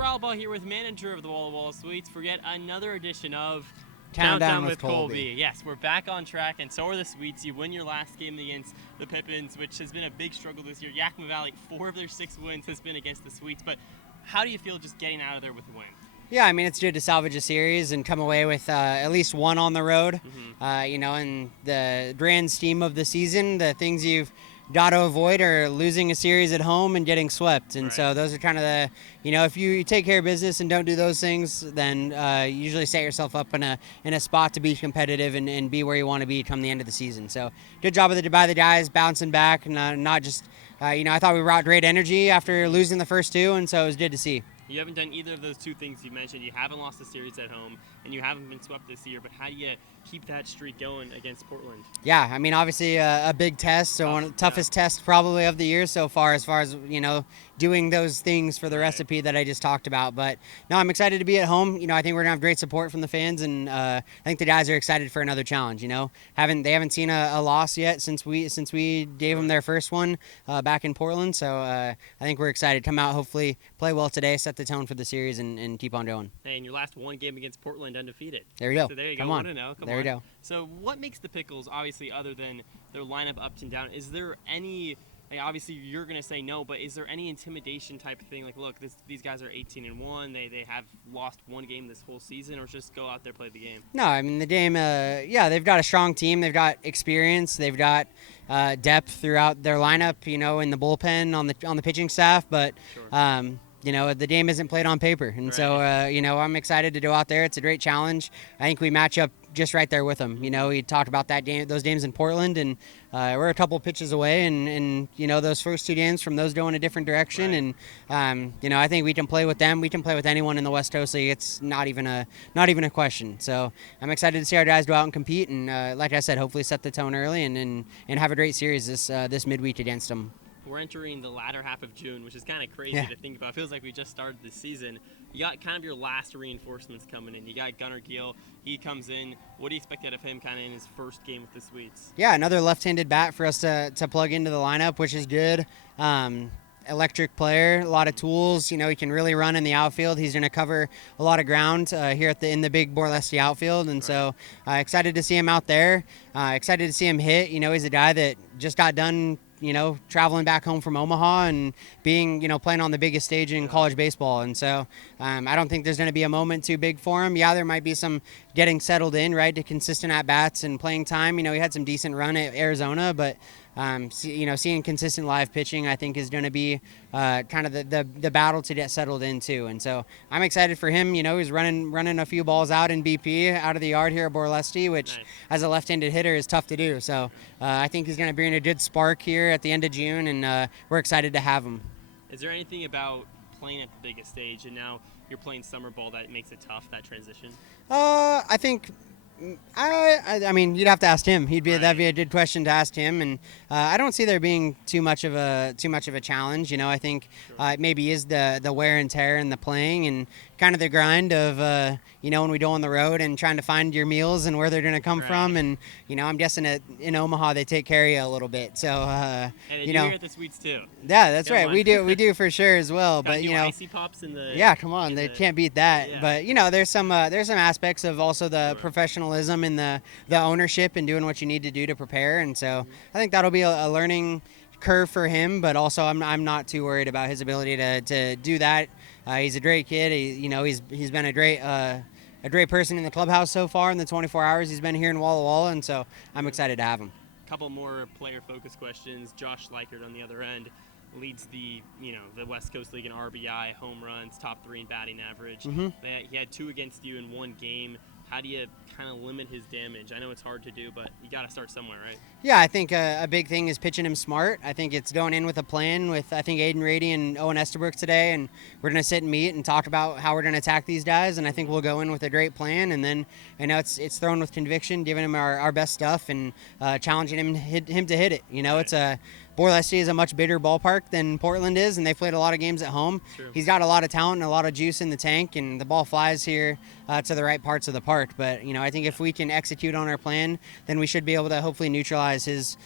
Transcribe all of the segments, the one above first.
Ralba here with manager of the Wall to Wall Suites for yet another edition of Countdown with Colby. Yes, we're back on track, and so are the Suites. You win your last game against the Pippins, which has been a big struggle this year. Yakima Valley, 4 of their 6 wins has been against the Suites, but how do you feel just getting out of there with a win? Yeah, I mean, it's good to salvage a series and come away with at least one on the road. In the grand scheme of the season, the things you've got to avoid are losing a series at home and getting swept. And so those are kind of the, if you take care of business and don't do those things, then you usually set yourself up in a spot to be competitive and be where you want to be come the end of the season. So good job by the guys bouncing back and not just, I thought we brought great energy after losing the first 2, and so it was good to see. You haven't done either of those 2 things you mentioned. You haven't lost a series at home, and you haven't been swept this year. But how do you keep that streak going against Portland? Yeah, I mean, obviously a big test, so one of the toughest tests probably of the year so far as doing those things for the recipe that I just talked about. But no, I'm excited to be at home. I think we're gonna have great support from the fans, and I think the guys are excited for another challenge. They haven't seen a loss yet since we gave them their first one back in Portland. So I think we're excited to come out, hopefully play well today, set the tone for the series, and keep on going. Hey, and your last one game against Portland undefeated. There you go. So there you Come go. on. 1-0. There you go. So what makes the Pickles, obviously, other than their lineup ups and downs, is there any? Obviously, you're going to say no, but is there any intimidation type of thing? Like, look, these guys are 18-1. They have lost one game this whole season, or just go out there play the game? No, I mean the game. They've got a strong team. They've got experience. They've got depth throughout their lineup. In the bullpen on the pitching staff, but. Sure. The game isn't played on paper. And so, I'm excited to go out there. It's a great challenge. I think we match up just right there with them. We talked about those games in Portland, and we're a couple pitches away. And those first 2 games from those going a different direction. And, I think we can play with them. We can play with anyone in the West Coast League. It's not even a question. So I'm excited to see our guys go out and compete. And like I said, hopefully set the tone early and have a great series this midweek against them. We're entering the latter half of June, which is kind of crazy to think about. It feels like we just started the season. You got kind of your last reinforcements coming in. You got Gunnar Gill. He comes in. What do you expect out of him kind of in his first game with the Sweets? Yeah, another left-handed bat for us to plug into the lineup, which is good. Electric player, a lot of tools. He can really run in the outfield. He's going to cover a lot of ground here in the big Borlesti outfield, and so excited to see him out there. Excited to see him hit. He's a guy that just got done traveling back home from Omaha and being, playing on the biggest stage in college baseball. And so I don't think there's going to be a moment too big for him. Yeah, there might be some getting settled in, right, to consistent at-bats and playing time. He had some decent run at Arizona, but seeing consistent live pitching, I think, is going to be kind of the battle to get settled into. And so I'm excited for him. He's running a few balls out in BP out of the yard here at Borlesti, which as a left-handed hitter is tough to do. So I think he's going to bring a good spark here at the end of June, and we're excited to have him. Is there anything about playing at the biggest stage and now you're playing summer ball that makes it tough, that transition? I think. I mean, you'd have to ask him. That'd be a good question to ask him, and I don't see there being too much of a challenge. I think it maybe is the wear and tear and the playing and kind of the grind of when we go on the road and trying to find your meals and where they're going to come from. And I'm guessing in Omaha they take care of you a little bit. So and you're here at the Sweets too. Yeah, that's right. We do for sure as well. But icy pops in the come on, they can't beat that. Yeah. But there's some aspects of also the professionalism and the ownership and doing what you need to do to prepare. And so I think that'll be a learning curve for him. But also I'm not too worried about his ability to do that. He's a great kid. He's been a great person in the clubhouse so far in the 24 hours he's been here in Walla Walla, and so I'm excited to have him. A couple more player-focused questions. Josh Likert on the other end leads the West Coast League in RBI, home runs, top 3 in batting average. He had 2 against you in one game. How do you kind of limit his damage? I know it's hard to do, but you got to start somewhere, right? Yeah, I think a big thing is pitching him smart. I think it's going in with a plan with, I think, Aiden Rady and Owen Estabrook today, and we're going to sit and meet and talk about how we're going to attack these guys, and I think we'll go in with a great plan, and then it's thrown with conviction, giving him our best stuff and challenging him to hit it. It's a Borlesti is a much bigger ballpark than Portland is, and they've played a lot of games at home. True. He's got a lot of talent and a lot of juice in the tank, and the ball flies here to the right parts of the park. But I think if we can execute on our plan, then we should be able to hopefully neutralize his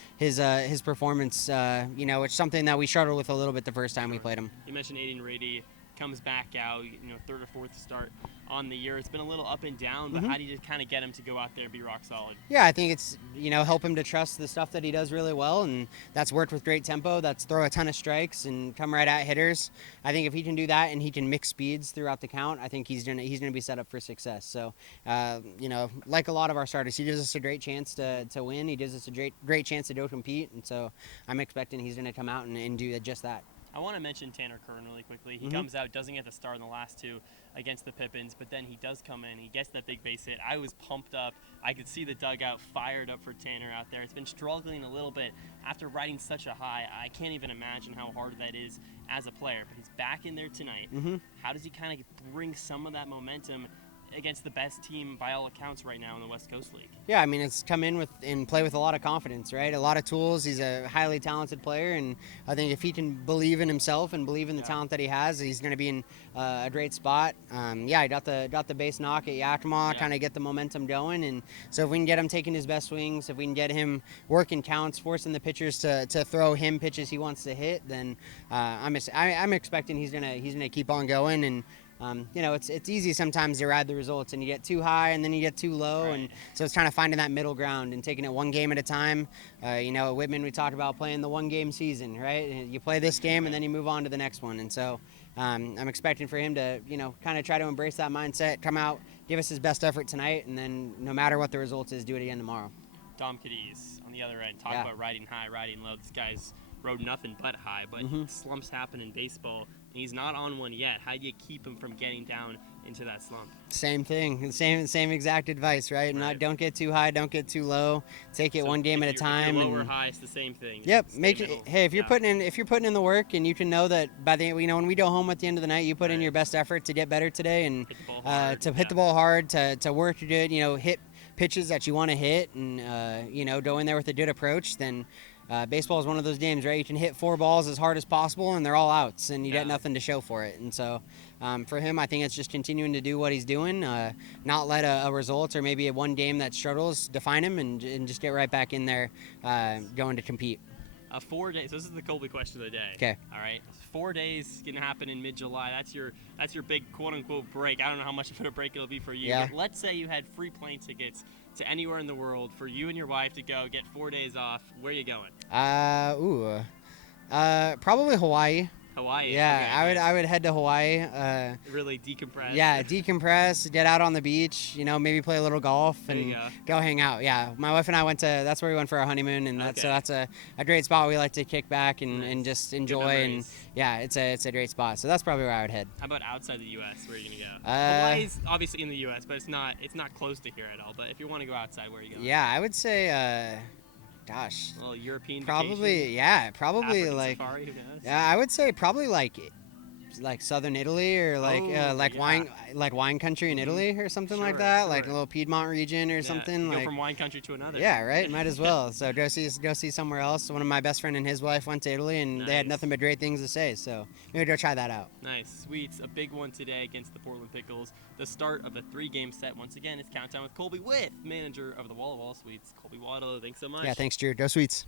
performance. Which is something that we struggled with a little bit the first time we played him. You mentioned Aiden Rady. comes back out, third or fourth start on the year. It's been a little up and down, but how do you just kind of get him to go out there and be rock solid? Yeah, I think it's, help him to trust the stuff that he does really well, and that's worked with great tempo. That's throw a ton of strikes and come right at hitters. I think if he can do that and he can mix speeds throughout the count, I think he's gonna be set up for success. So, like a lot of our starters, he gives us a great chance to win. He gives us a great chance to go compete, and so I'm expecting he's going to come out and do just that. I want to mention Tanner Kern really quickly. He comes out, doesn't get the start in the last two against the Pippins, but then he does come in. He gets that big base hit. I was pumped up. I could see the dugout fired up for Tanner out there. It's been struggling a little bit after riding such a high. I can't even imagine how hard that is as a player, but he's back in there tonight. How does he kind of bring some of that momentum against the best team by all accounts right now in the West Coast League? Yeah, I mean, it's come in and play with a lot of confidence, right? A lot of tools. He's a highly talented player, and I think if he can believe in himself and believe in the talent that he has, he's going to be in a great spot. He got the base knock at Yakima, kind of get the momentum going, and so if we can get him taking his best swings, if we can get him working counts, forcing the pitchers to throw him pitches he wants to hit, then I'm expecting he's gonna keep on going. And it's easy sometimes to ride the results and you get too high and then you get too low. And so it's kind of finding that middle ground and taking it one game at a time. At Whitman, we talk about playing the one game season, right? You play this game and then you move on to the next one. And so I'm expecting for him to, kind of try to embrace that mindset, come out, give us his best effort tonight, and then no matter what the result is, do it again tomorrow. Dom Cadiz on the other end, talk about riding high, riding low. This guy's rode nothing but high, but slumps happen in baseball, and he's not on one yet. How do you keep him from getting down into that slump? Same thing, same exact advice, right? Don't get too high, don't get too low. Take it one game at a time. If you're low or high, it's the same thing. Yep. If you're putting in the work, and you can know that by the when we go home at the end of the night, you put in your best effort to get better today, and hit the ball hard, to work good, hit pitches that you want to hit, and go in there with a good approach, then. Baseball is one of those games, right? You can hit 4 balls as hard as possible, and they're all outs, and you get nothing to show for it. And so, for him, I think it's just continuing to do what he's doing, not let a result or maybe a one game that struggles define him, and just get right back in there, going to compete. 4 days. So this is the Colby question of the day. Okay. All right. 4 days gonna happen in mid-July. That's your big quote-unquote break. I don't know how much of a break it'll be for you. Yeah. But let's say you had free plane tickets to anywhere in the world for you and your wife to go get 4 days off. Where are you going? Probably Hawaii. Hawaii. Yeah, okay, I would head to Hawaii. Really decompress. Yeah, decompress, get out on the beach, maybe play a little golf and go hang out. Yeah, my wife and I that's where we went for our honeymoon, and that's a great spot. We like to kick back and just enjoy, and yeah, it's a great spot. So that's probably where I would head. How about outside the U.S.? Where are you gonna go? Hawaii's obviously in the U.S., but it's not close to here at all. But if you want to go outside, where are you going? Yeah, I would say. Gosh. A little European probably vacation? Yeah, probably African like safari, who knows? Yeah, I would say probably like southern Italy, or wine country in Italy or something like that, like a little Piedmont region or something. Go from wine country to another. Yeah, right. Might as well. So go see somewhere else. One of my best friend and his wife went to Italy, and they had nothing but great things to say. So maybe go try that out. Nice, Sweets. A big one today against the Portland Pickles. The start of a 3-game set. Once again, it's Countdown with Colby with manager of the Walla Walla Sweets, Colby Watilo. Thanks so much. Yeah, thanks, Drew. Go Sweets.